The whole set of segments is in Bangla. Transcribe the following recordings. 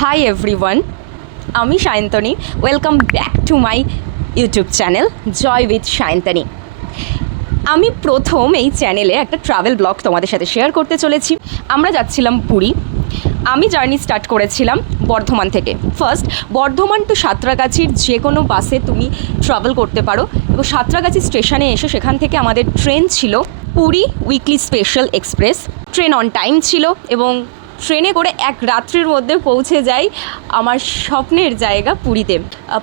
হাই এভরিওয়ান, আমি Sayantani. Welcome back to my YouTube channel joy with Sayantani. আমি প্রথম এই চ্যানেলে একটা ট্রাভেল ব্লগ তোমাদের সাথে শেয়ার করতে চলেছি। আমরা যাচ্ছিলাম পুরী। আমি জার্নি স্টার্ট করেছিলাম বর্ধমান থেকে। ফার্স্ট বর্ধমান টু সাঁতরাগাছির যে কোনো বাসে তুমি ট্রাভেল করতে পারো, এবং সাঁতরাগাছি স্টেশনে এসে সেখান থেকে আমাদের ট্রেন ছিল Puri weekly special express. Train on time ছিল এবং ট্রেনে করে এক রাত্রির মধ্যে পৌঁছে যাই আমার স্বপ্নের জায়গা পুরীতে।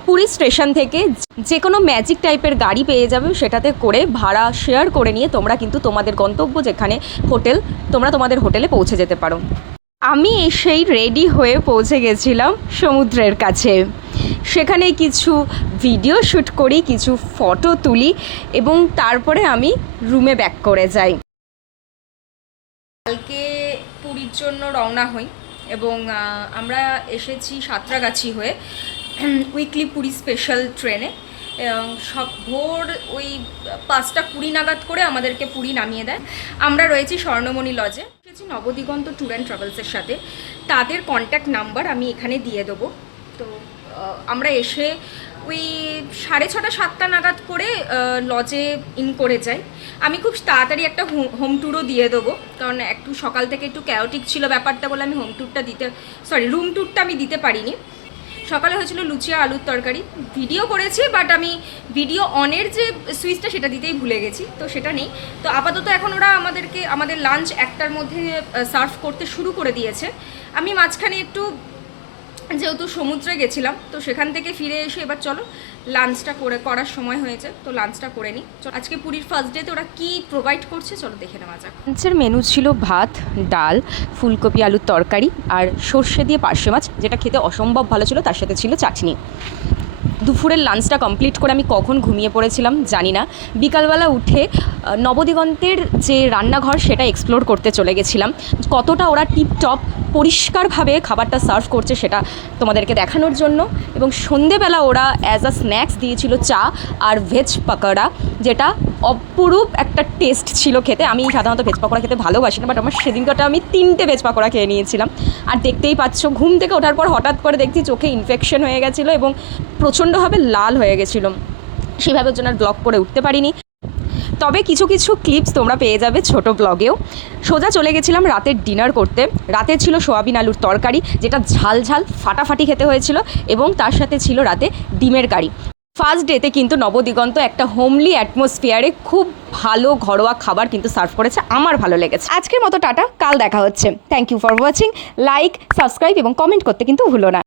পুরী স্টেশন থেকে যে কোনো ম্যাজিক টাইপের গাড়ি পেয়ে যাবে, সেটাতে করে ভাড়া শেয়ার করে নিয়ে তোমরা কিন্তু তোমাদের গন্তব্য যেখানে হোটেল, তোমরা তোমাদের হোটেলে পৌঁছে যেতে পারো। আমি এসেই রেডি হয়ে পৌঁছে গেছিলাম সমুদ্রের কাছে। সেখানে কিছু ভিডিও শ্যুট করি, কিছু ফটো তুলি এবং তারপরে আমি রুমে ব্যাক করে যাই। কালকে পুরীর জন্য রওনা হই এবং আমরা এসেছি সাঁতরাগাছি হয়ে উইকলি পুরী স্পেশাল ট্রেনে। সব ভোর ওই 5:20 নাগাদ করে আমাদেরকে পুরী নামিয়ে দেয়। আমরা রয়েছি স্বর্ণমণি লজে। এসেছি নবদিগন্ত ট্যুর অ্যান্ড ট্রাভেলসের সাথে। তাদের কন্ট্যাক্ট নাম্বার আমি এখানে দিয়ে দেবো। তো আমরা এসে ওই 6:30 7টা নাগাদ করে লজে ইন করে যাই। আমি খুব তাড়াতাড়ি একটা হোম ট্যুরও দিয়ে দেবো, কারণ একটু সকাল থেকে একটু ক্যাওটিক ছিল ব্যাপারটা বলে আমি রুম ট্যুরটা আমি দিতে পারিনি। সকালে হয়েছিল লুচি আলুর তরকারি, ভিডিও করেছি, বাট আমি ভিডিও অনের যে সুইচটা সেটা দিতেই ভুলে গেছি, তো সেটা নেই। তো আপাতত এখন ওরা আমাদের লাঞ্চ 1টার মধ্যে সার্ভ করতে শুরু করে দিয়েছে। আমি মাঝখানে একটু যেহেতু সমুদ্রে গেছিলাম, তো সেখান থেকে ফিরে এসে এবার চলো লাঞ্চটা করার সময় হয়েছে, তো লাঞ্চটা করে নিই। আজকে পুরীর ফার্স্ট ডেতে ওরা কী প্রোভাইড করছে চলো দেখে নেওয়া যাক। লাঞ্চের মেনু ছিল ভাত, ডাল, ফুলকপি আলুর তরকারি আর সর্ষে দিয়ে পার্শে মাছ, যেটা খেতে অসম্ভব ভালো ছিল। তার সাথে ছিল চাটনি। দুপুরের লাঞ্চটা কমপ্লিট করে আমি কখন ঘুমিয়ে পড়েছিলাম জানি না। বিকালবেলা উঠে নবদিগন্তের যে রান্নাঘর সেটা এক্সপ্লোর করতে চলে গেছিলাম। কতটা ওরা টিপটপ পরিষ্কারভাবে খাবারটা সার্ভ করছে সেটা তোমাদেরকে দেখানোর জন্য। এবং সন্ধেবেলা ওরা অ্যাজ আ স্ন্যাক্স দিয়েছিল চা আর ভেজ পাকোড়া, যেটা অপরূপ একটা টেস্ট ছিল খেতে। আমি সাধারণত ভেজ পাকোড়া খেতে ভালোবাসি না, বাট আমার সেদিনকাটা আমি 3টে ভেজ পাকোড়া খেয়ে নিয়েছিলাম। আর দেখতেই পাচ্ছ, ঘুম থেকে ওঠার পর হঠাৎ করে দেখছি চোখে ইনফেকশন হয়ে গেছিলো এবং প্রচণ্ডভাবে লাল হয়ে গেছিলো। সেভাবে জন্য আর ব্লগ করে উঠতে পারিনি। তবে কিছু কিছু ক্লিপস তোমরা পেয়ে যাবে ছোট ব্লগেও। সোজা চলে গেছিলাম রাতের ডিনার করতে। রাতে ছিল সোয়াবিন আলুর তরকারি, যেটা ঝাল ঝাল ফাটাফাটি খেতে হয়েছিল, এবং তার সাথে ছিল রাতে ডিমের কারি। ফার্স্ট ডেতে কিন্তু নবদিগন্ত একটা হোমলি অ্যাটমসফিয়ারে খুব ভালো ঘরোয়া খাবার কিন্তু সার্ভ করেছে, আমার ভালো লেগেছে। আজকের মতো টাটা, কাল দেখা হচ্ছে। Thank you for watching. Like, subscribe এবং কমেন্ট করতে কিন্তু ভুলো না।